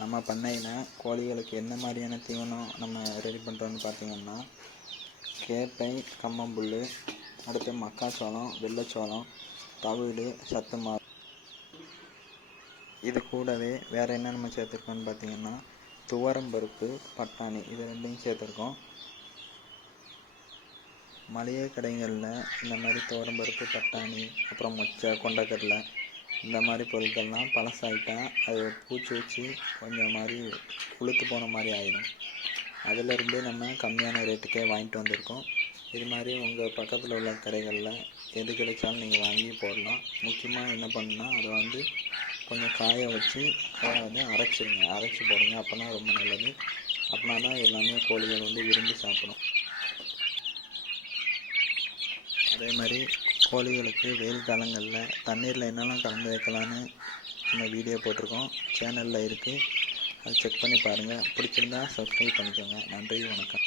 நம்ம பண்ணையில் கோழிகளுக்கு என்ன மாதிரியான தீவனம் நம்ம ரெடி பண்ணுறோன்னு பார்த்திங்கன்னா, கேப்பை, கம்மம்புல், அடுத்து மக்காச்சோளம், வெள்ளைச்சோளம், தவிடு, சத்து மாவு. இது கூடவே வேறு என்ன நம்ம சேர்த்துருக்கோன்னு பார்த்திங்கன்னா, துவரம்பருப்பு, பட்டாணி, இது ரெண்டையும் சேர்த்துருக்கோம். மளிகை கடைகளில் இந்த மாதிரி துவரம்பருப்பு, பட்டாணி, அப்புறம் மொச்சை, கொண்டக்கடலை இந்த மாதிரி பொருட்கள்லாம் பழசாயிட்டா அது பூச்சி வச்சு கொஞ்சம் மாதிரி உளுத்து போன மாதிரி ஆயிடும். அதிலிருந்து நம்ம கம்மியான ரேட்டுக்கே வாங்கிட்டு வந்திருக்கோம். இது மாதிரி உங்கள் பக்கத்தில் உள்ள கடைகளில் எது கிடைச்சாலும் நீங்கள் வாங்கி போடலாம். முக்கியமாக என்ன பண்ணுன்னா, அதை கொஞ்சம் காய வச்சு அதை அரைச்சி போடுங்க. அப்போனா ரொம்ப நல்லது. அப்படின்னா தான் எல்லாமே கோழிகள் விரும்பி சாப்பிடும். அதே மாதிரி கோழிகளுக்கு வெயில் காலங்களில் தண்ணீரில் என்னெல்லாம் கலந்து வைக்கலான்னு நம்ம வீடியோ போட்டிருக்கோம், சேனலில் இருக்குது. அதை செக் பண்ணி பாருங்கள். பிடிச்சிருந்தா சப்ஸ்கிரைப் பண்ணிக்கோங்க. நன்றி, வணக்கம்.